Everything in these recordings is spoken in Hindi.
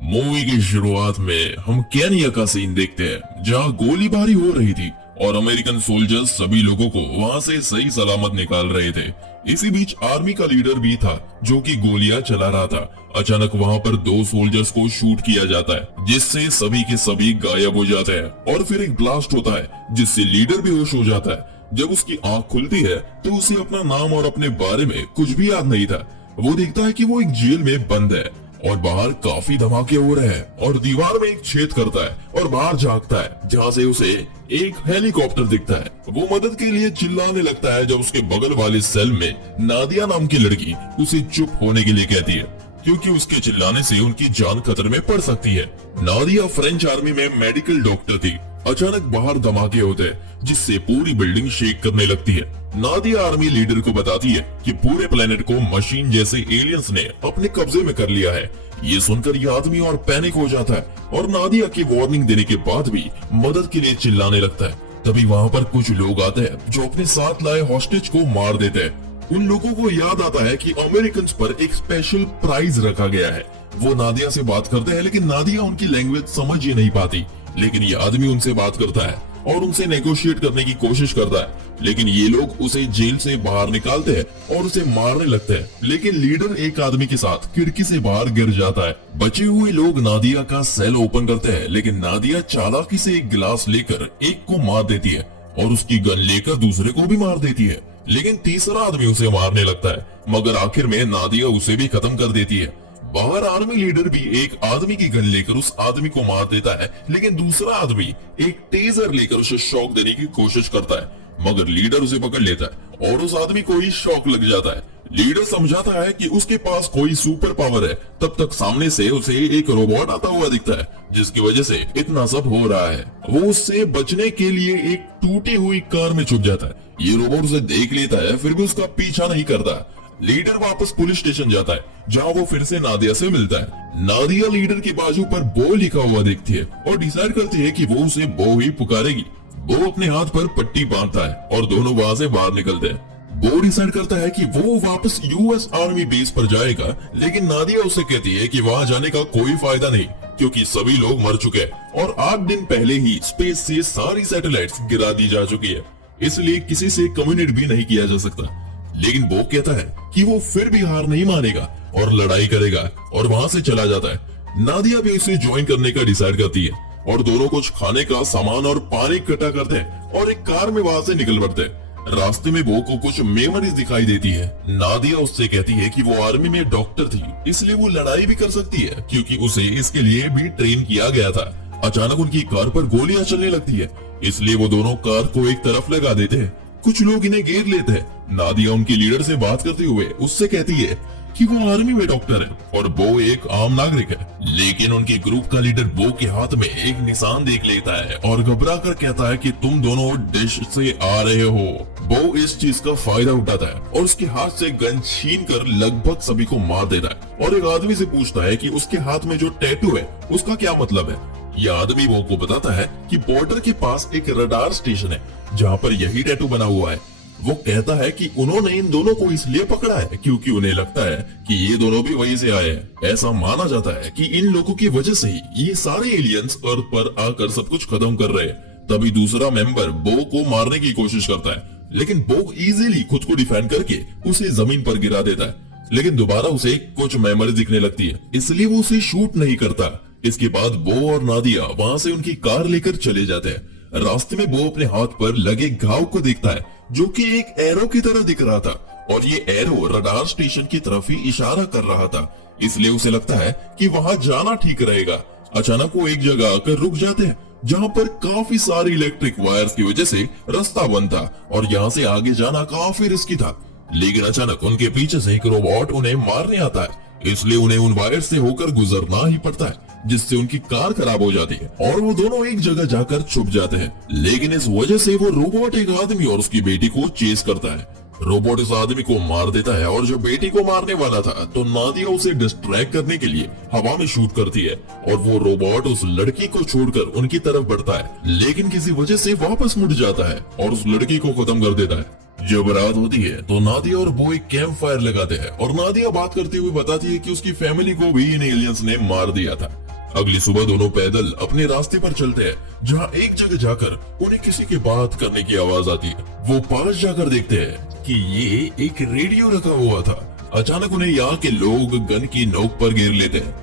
मूवी की शुरुआत में हम केनिया का सीन देखते हैं जहां गोलीबारी हो रही थी और अमेरिकन सोल्जर्स सभी लोगों को वहां से सही सलामत निकाल रहे थे। इसी बीच आर्मी का लीडर भी था जो कि गोलियां चला रहा था। अचानक वहां पर दो सोल्जर्स को शूट किया जाता है जिससे सभी के सभी गायब हो जाते हैं और फिर एक ब्लास्ट होता है जिससे लीडर बेहोश हो जाता है। जब उसकी आंख खुलती है तो उसे अपना नाम और अपने बारे में कुछ भी याद नहीं था। वो देखता है कि वो एक जेल में बंद है और बाहर काफी धमाके हो रहे हैं और दीवार में एक छेद करता है और बाहर झांकता है जहां से उसे एक हेलीकॉप्टर दिखता है। वो मदद के लिए चिल्लाने लगता है जब उसके बगल वाले सेल में नादिया नाम की लड़की उसे चुप होने के लिए कहती है क्योंकि उसके चिल्लाने से उनकी जान खतरे में पड़ सकती है। नादिया फ्रेंच आर्मी में मेडिकल डॉक्टर थी। अचानक बाहर धमाके होते हैं जिससे पूरी बिल्डिंग शेक करने लगती है। नादिया आर्मी लीडर को बताती है कि पूरे प्लेनेट को मशीन जैसे एलियंस ने अपने कब्जे में कर लिया है। ये सुनकर ये आदमी और पैनिक हो जाता है और नादिया की वार्निंग देने के बाद भी मदद के लिए चिल्लाने लगता है। तभी वहाँ पर कुछ लोग आते हैं जो अपने साथ लाए हॉस्टेज को मार देते हैं। उन लोगों को याद आता है कि अमेरिकन पर एक स्पेशल प्राइज रखा गया है। वो नादिया से बात करते हैं लेकिन नादिया उनकी लैंग्वेज समझ ही नहीं पाती। लेकिन ये आदमी उनसे बात करता है और उनसे नेगोशिएट करने की कोशिश करता है, लेकिन ये लोग उसे जेल से बाहर निकालते हैं और उसे मारने लगते हैं। लेकिन लीडर एक आदमी के साथ खिड़की से बाहर गिर जाता है। बचे हुए लोग नादिया का सेल ओपन करते हैं लेकिन नादिया चालाकी से एक गिलास लेकर एक को मार देती है और उसकी गन लेकर दूसरे को भी मार देती है। लेकिन तीसरा आदमी उसे मारने लगता है मगर आखिर में नादिया उसे भी खत्म कर देती है। बाहर आर्मी लीडर भी एक आदमी की गन लेकर उस आदमी को मार देता है लेकिन दूसरा आदमी एक टेजर लेकर उसे शॉक देने की कोशिश करता है मगर लीडर उसे पकड़ लेता है और उस आदमी को ही शॉक लग जाता है। लीडर समझाता है कि उसके पास कोई सुपर पावर है। तब तक सामने से उसे एक रोबोट आता हुआ दिखता है जिसकी वजह से इतना सब हो रहा है। वो उससे बचने के लिए एक टूटी हुई कार में छुप जाता है। ये रोबोट उसे देख लेता है फिर भी उसका पीछा नहीं करता। लीडर वापस पुलिस स्टेशन जाता है जहां वो फिर से नादिया से मिलता है। नादिया लीडर के बाजू पर बो लिखा हुआ देखती है और डिसाइड करती है कि वो उसे बो ही पुकारेगी। बो अपने हाथ पर पट्टी बांधता है और दोनों वहां से बाहर निकलते हैं। बो डिसाइड करता है कि वो वापस यूएस आर्मी बेस पर जाएगा लेकिन नादिया उसे कहती है कि वहां जाने का कोई फायदा नहीं क्योंकि सभी लोग मर चुके हैं और 8 दिन पहले ही स्पेस से सारी सैटेलाइट्स गिरा दी जा चुकी है, इसलिए किसी से कम्युनिकेट भी नहीं किया जा सकता। लेकिन बो कहता है कि वो फिर भी हार नहीं मानेगा और लड़ाई करेगा और वहां से चला जाता है। नादिया भी उसे ज्वाइन करने का डिसाइड करती है और दोनों कुछ खाने का सामान और पानी इकट्ठा करते हैं और एक कार में वहां से निकल पड़ते हैं। रास्ते में बो को कुछ मेमोरीज दिखाई देती है। नादिया उससे कहती है कि वो आर्मी में डॉक्टर थी इसलिए वो लड़ाई भी कर सकती है क्योंकि उसे इसके लिए भी ट्रेन किया गया था। अचानक उनकी कार पर गोलियां चलने लगती है इसलिए वो दोनों कार को एक तरफ लगा देते हैं। कुछ लोग इन्हें घेर लेते हैं। नादिया उनकी लीडर से बात करते हुए उससे कहती है कि वो आर्मी में डॉक्टर है और बो एक आम नागरिक है। लेकिन उनके ग्रुप का लीडर बो के हाथ में एक निशान देख लेता है और घबरा कर कहता है कि तुम दोनों डिश से आ रहे हो। बो इस चीज का फायदा उठाता है और उसके हाथ से गन छीन कर लगभग सभी को मार देता है और एक आदमी से पूछता है कि उसके हाथ में जो टैटू है उसका क्या मतलब है। यह आदमी बो को बताता है कि बॉर्डर के पास एक रडार स्टेशन है जहाँ पर यही टैटू बना हुआ है। वो कहता है कि उन्होंने इन दोनों को इसलिए पकड़ा है क्योंकि उन्हें लगता है कि ये दोनों भी वहीं से आए हैं। ऐसा माना जाता है कि इन लोगों की वजह से ही ये सारे एलियंस अर्थ पर आकर सब कुछ खत्म कर रहे हैं। तभी दूसरा मेंबर बो को मारने की कोशिश करता है लेकिन बो इजीली खुद को डिफेंड करके उसे जमीन पर गिरा देता है। लेकिन दोबारा उसे कुछ मेमोरी दिखने लगती है इसलिए वो उसे शूट नहीं करता। इसके बाद बो और नादिया वहां से उनकी कार लेकर चले जाते हैं। रास्ते में बो अपने हाथ पर लगे घाव को देखता है जो कि एक एरो की तरह दिख रहा था और ये एरो रडार स्टेशन की तरफ ही इशारा कर रहा था, इसलिए उसे लगता है कि वहां जाना ठीक रहेगा। अचानक वो एक जगह आकर रुक जाते हैं जहां पर काफी सारी इलेक्ट्रिक वायर्स की वजह से रास्ता बंद था और यहाँ से आगे जाना काफी रिस्की था। लेकिन अचानक उनके पीछे से एक रोबोट उन्हें मारने आता है, इसलिए उन्हें उन वायर से होकर गुजरना ही पड़ता है जिससे उनकी कार खराब हो जाती है और वो दोनों एक जगह जाकर छुप जाते हैं। लेकिन इस वजह से वो रोबोट एक आदमी और उसकी बेटी को चेस करता है। रोबोट इस आदमी को मार देता है और जो बेटी को मारने वाला था तो नादिया उसे डिस्ट्रैक्ट करने के लिए हवा में शूट करती है और वो रोबोट उस लड़की को छोड़कर उनकी तरफ बढ़ता है लेकिन किसी वजह से वापस मुड़ जाता है और उस लड़की को खत्म कर देता है। जब रात होती है तो नादिया और बो एक कैंप फायर लगाते हैं और नादिया बात करते हुए बताती है कि उसकी फैमिली को भी इन एलियंस ने मार दिया था। अगली सुबह दोनों पैदल अपने रास्ते पर चलते हैं, जहाँ एक जगह जाकर उन्हें किसी की बात करने की आवाज आती है। वो पास जाकर देखते हैं कि ये एक रेडियो रखा हुआ था। अचानक उन्हें यहाँ के लोग गन की नोक पर घेर लेते हैं।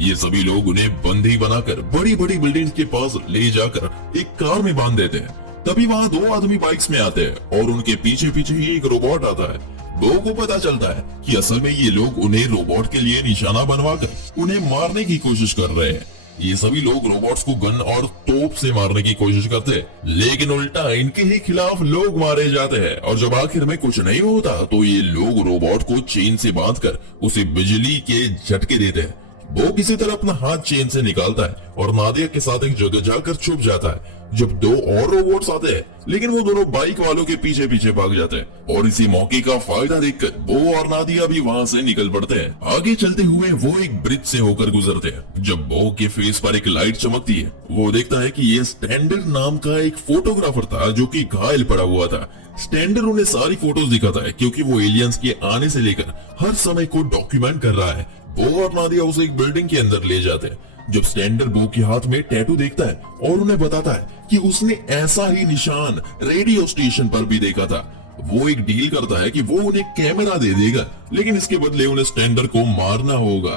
ये सभी लोग उन्हें बंदी बनाकर बड़ी बड़ी बिल्डिंग के पास ले जाकर एक कार में बांध देते हैं। तभी वहाँ दो आदमी बाइक्स में आते हैं और उनके पीछे पीछे ही एक रोबोट आता है। बो को पता चलता है कि असल में ये लोग उन्हें रोबोट के लिए निशाना बनवाकर उन्हें मारने की कोशिश कर रहे हैं। ये सभी लोग रोबोट्स को गन और तोप से मारने की कोशिश करते हैं, लेकिन उल्टा इनके ही खिलाफ लोग मारे जाते हैं। और जब आखिर में कुछ नहीं होता तो ये लोग रोबोट को चेन से बांधकर उसे बिजली के झटके देते हैं। वो किसी तरह अपना हाथ चेन से निकालता है और नादिया के साथ एक जगह जाकर छुप जाता है। जब दो और रोबोट्स आते हैं, लेकिन वो दोनों बाइक वालों के पीछे पीछे भाग जाते हैं और इसी मौके का फायदा देखकर बो और नादिया भी वहाँ से निकल पड़ते हैं। आगे चलते हुए वो एक ब्रिज से होकर गुजरते हैं। जब बो के फेस पर एक लाइट चमकती है, वो देखता है कि ये स्टैंडर्ड नाम का एक फोटोग्राफर था जो कि घायल पड़ा हुआ था। स्टैंडर्ड उन्हें सारी फोटोज दिखाता है क्योंकि वो एलियंस के आने से लेकर हर समय को डॉक्यूमेंट कर रहा है। बो और नादिया उसे एक बिल्डिंग के अंदर ले जाते हैं। जब स्टैंडर्ड बो के हाथ में टैटू देखता है और उन्हें बताता है कि उसने ऐसा ही निशान रेडियो स्टेशन पर भी देखा था, वो एक डील करता है कि वो उन्हें कैमरा दे देगा, लेकिन इसके बदले उन्हें स्टैंडर्ड को मारना होगा।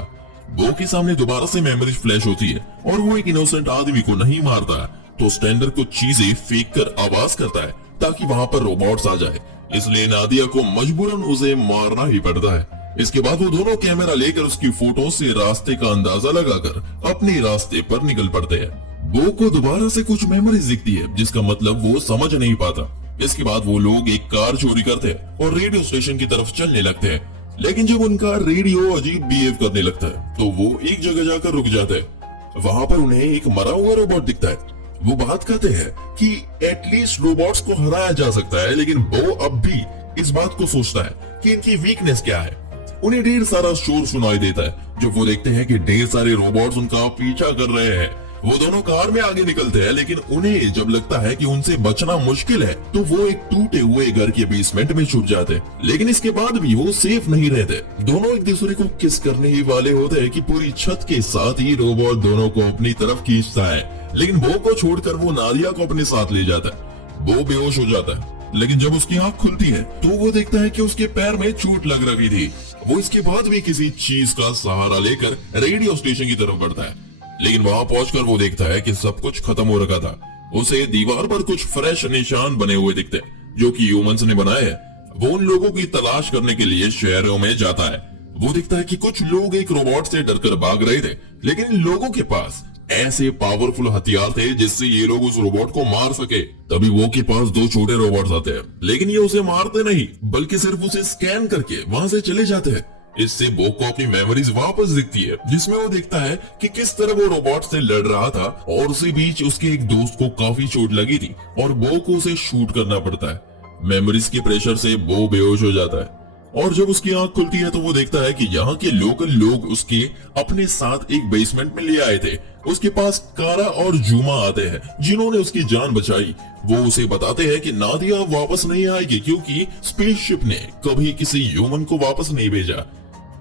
बो के सामने दोबारा से मेमोरी फ्लैश होती है और वो एक इनोसेंट आदमी को नहीं मारता, तो स्टैंडर्ड को चीजें फेंक कर आवाज करता है ताकि वहां पर रोबोट्स आ जाए। इसलिए नादिया को मजबूरन उसे मारना ही पड़ता है। इसके बाद वो दोनों कैमरा लेकर उसकी फोटो से रास्ते का अंदाजा लगाकर अपने रास्ते पर निकल पड़ते हैं। बो को दोबारा से कुछ मेमोरीज दिखती है जिसका मतलब वो समझ नहीं पाता। इसके बाद वो लोग एक कार चोरी करते हैं और रेडियो स्टेशन की तरफ चलने लगते हैं, लेकिन जब उनका रेडियो अजीब बिहेव करने लगता है तो वो एक जगह जाकर रुक जाते हैं। वहां पर उन्हें एक मरा हुआ रोबोट दिखता है। वो बात करते हैं कि एटलीस्ट रोबोट्स को हराया जा सकता है, लेकिन बो अब भी इस बात को सोचता है कि इनकी वीकनेस क्या है। उन्हें ढेर सारा शोर सुनाई देता है जब वो देखते हैं कि ढेर सारे रोबोट्स उनका पीछा कर रहे हैं। वो दोनों कार में आगे निकलते हैं, लेकिन उन्हें जब लगता है कि उनसे बचना मुश्किल है तो वो एक टूटे हुए घर के बेसमेंट में छुप जाते हैं। लेकिन इसके बाद भी वो सेफ नहीं रहते। दोनों एक दूसरे को किस करने ही वाले होते हैं कि पूरी छत के साथ ही रोबोट दोनों को अपनी तरफ खींचता है, लेकिन बो को छोड़कर वो नादिया को अपने साथ ले जाता है। बो बेहोश हो जाता है, लेकिन जब उसकी आंख खुलती है तो वो देखता है कि उसके पैर में चोट लग रही थी। वो इसके बाद भी किसी चीज का सहारा लेकर रेडियो स्टेशन की तरफ बढ़ता है, लेकिन वहां पहुंचकर वो देखता है कि सब कुछ खत्म हो रखा था। उसे दीवार पर कुछ फ्रेश निशान बने हुए दिखते हैं जो कि ह्यूमंस ने बनाए हैं। वो उन लोगों की तलाश करने के लिए शहरों में जाता है। वो दिखता है कि कुछ लोग एक रोबोट से डरकर भाग रहे थे, लेकिन इन लोगों के पास ऐसे पावरफुल हथियार थे जिससे ये लोग उस रोबोट को मार सके। तभी वो के पास दो छोटे रोबोट्स आते हैं, लेकिन ये उसे मारते नहीं बल्कि सिर्फ उसे स्कैन करके वहां से चले जाते हैं। इससे बो को अपनी मेमोरीज वापस दिखती है, जिसमें वो देखता है कि किस तरह वो रोबोट से लड़ रहा था और उसी बीच उसके एक दोस्त को काफी चोट लगी थी और बो को उसे शूट करना पड़ता है। मेमोरीज के प्रेशर से बो बेहोश हो जाता है और जब उसकी आंख खुलती है तो वो देखता है कि यहाँ के लोकल लोग उसके अपने साथ एक बेसमेंट में ले आए थे। उसके पास कारा और जूमा आते हैं जिन्होंने उसकी जान बचाई। वो उसे बताते हैं कि नादिया वापस नहीं आएगी क्योंकि स्पेसशिप ने कभी किसी ह्यूमन को वापस नहीं भेजा।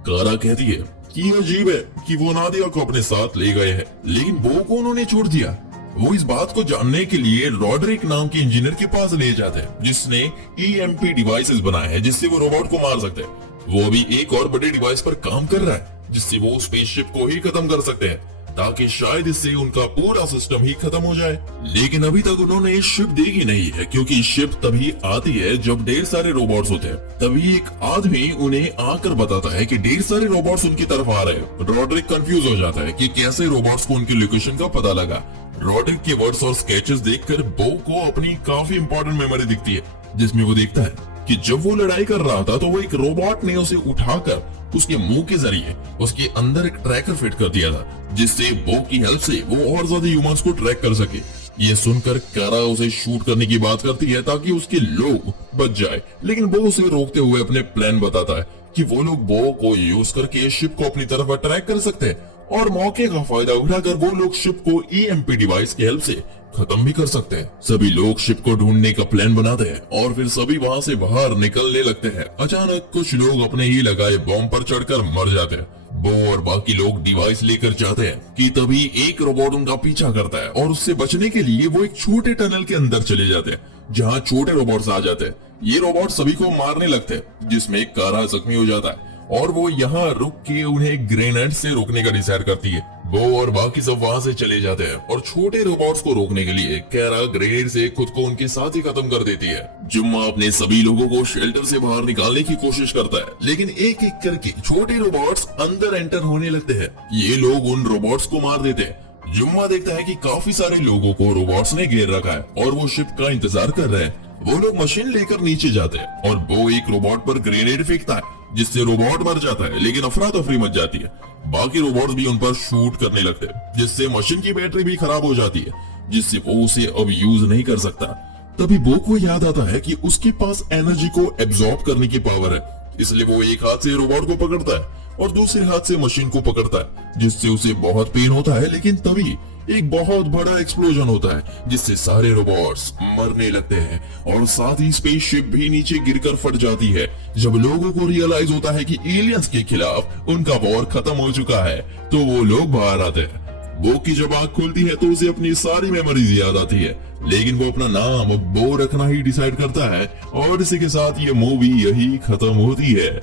कारा कहती है कि यह अजीब है कि वो नादिया को अपने साथ ले गए हैं, लेकिन बो को उन्होंने छोड़ दिया। वो इस बात को जानने के लिए रॉड्रिक नाम के इंजीनियर के पास ले जाते हैं जिसने EMP डिवाइसेस बनाए हैं जिससे वो रोबोट को मार सकते हैं। वो अभी एक और बड़े डिवाइस पर काम कर रहा है जिससे वो स्पेसशिप को ही खत्म कर सकते हैं, ताकि शायद इससे उनका पूरा सिस्टम ही खत्म हो जाए। लेकिन अभी तक उन्होंने ये शिप देखी नहीं है क्योंकि शिप तभी आती है जब ढेर सारे रोबोट्स होते हैं। तभी एक आदमी उन्हें आकर बताता है कि ढेर सारे रोबोट्स उनकी तरफ आ रहे हैं। रॉड्रिक कंफ्यूज हो जाता है कि कैसे रोबोट्स को उनकी लोकेशन का पता लगा। रॉड्रिक के वर्ड्स और स्केचेस देखकर बो को अपनी काफी इंपॉर्टेंट मेमोरी दिखती है, जिसमें वो देखता है कि जब वो लड़ाई कर रहा था तो वो एक रोबोट ने उसे उठाकर उसके मुंह के जरिए उसके अंदर एक ट्रैकर फिट कर दिया था, जिससे बो की हेल्प से वो और ज्यादा ह्यूमंस को ट्रैक कर सके। ये सुनकर कारा उसे शूट करने की बात करती है ताकि उसके लोग बच जाए, लेकिन बो उसे रोकते हुए अपने प्लान बताता है कि वो लोग बो को यूज करके शिप को अपनी तरफ अट्रैक्ट कर सकते हैं और मौके का फायदा उठाकर वो लोग शिप को EMP डिवाइस की हेल्प से खत्म भी कर सकते हैं। सभी लोग शिप को ढूंढने का प्लान बनाते हैं और फिर सभी वहां से बाहर निकलने लगते हैं। अचानक कुछ लोग अपने ही लगाए बॉम्ब पर चढ़कर मर जाते हैं। वो और बाकी लोग डिवाइस लेकर जाते हैं कि तभी एक रोबोट उनका पीछा करता है और उससे बचने के लिए वो एक छोटे टनल के अंदर चले जाते हैं जहाँ छोटे रोबोट्स आ जाते हैं। ये रोबोट सभी को मारने लगते हैं जिसमें कारा जख्मी हो जाता है और वो यहाँ रुक के उन्हें ग्रेनेड से रोकने का डिसाइड करती है। वो और बाकी सब वहाँ से चले जाते हैं और छोटे रोबोट्स को रोकने के लिए कैरा ग्रेनेड से खुद को उनके साथ ही खत्म कर देती है। जुम्मा अपने सभी लोगों को शेल्टर से बाहर निकालने की कोशिश करता है लेकिन एक एक करके छोटे रोबोट्स अंदर एंटर होने लगते हैं। ये लोग उन रोबोट्स को मार देते हैं। जुम्मा देखता है कि काफी सारे लोगों को रोबोट्स ने घेर रखा है और वो शिप का इंतजार कर रहे हैं। वो लोग मशीन लेकर नीचे जाते हैं और वो एक रोबोट पर ग्रेनेड फेंकता है जिससे रोबोट मर जाता है लेकिन अफरा तफरी मच जाती है। बाकी रोबोट्स भी उन पर शूट करने लगते हैं जिससे मशीन की बैटरी भी खराब हो जाती है जिससे वो उसे अब यूज नहीं कर सकता। तभी बो को याद आता है कि उसके पास एनर्जी को एब्जॉर्ब करने की पावर है, इसलिए वो एक हाथ से रोबोट को पकड़ता है और दूसरे हाथ से मशीन को पकड़ता है जिससे उसे बहुत पेन होता है। लेकिन तभी एक बहुत बड़ा एक्सप्लोजन होता है जिससे सारे रोबोट्स मरने लगते हैं और साथ ही स्पेसशिप भी नीचे गिरकर फट जाती है। जब लोगों को रियलाइज होता है कि एलियंस के खिलाफ उनका वॉर खत्म हो चुका है तो वो लोग बाहर आते हैं। बो की जब आंख खुलती है तो उसे अपनी सारी मेमोरीज याद आती है लेकिन वो अपना नाम बो रखना ही डिसाइड करता है और इसी के साथ ये मूवी यही खत्म होती है।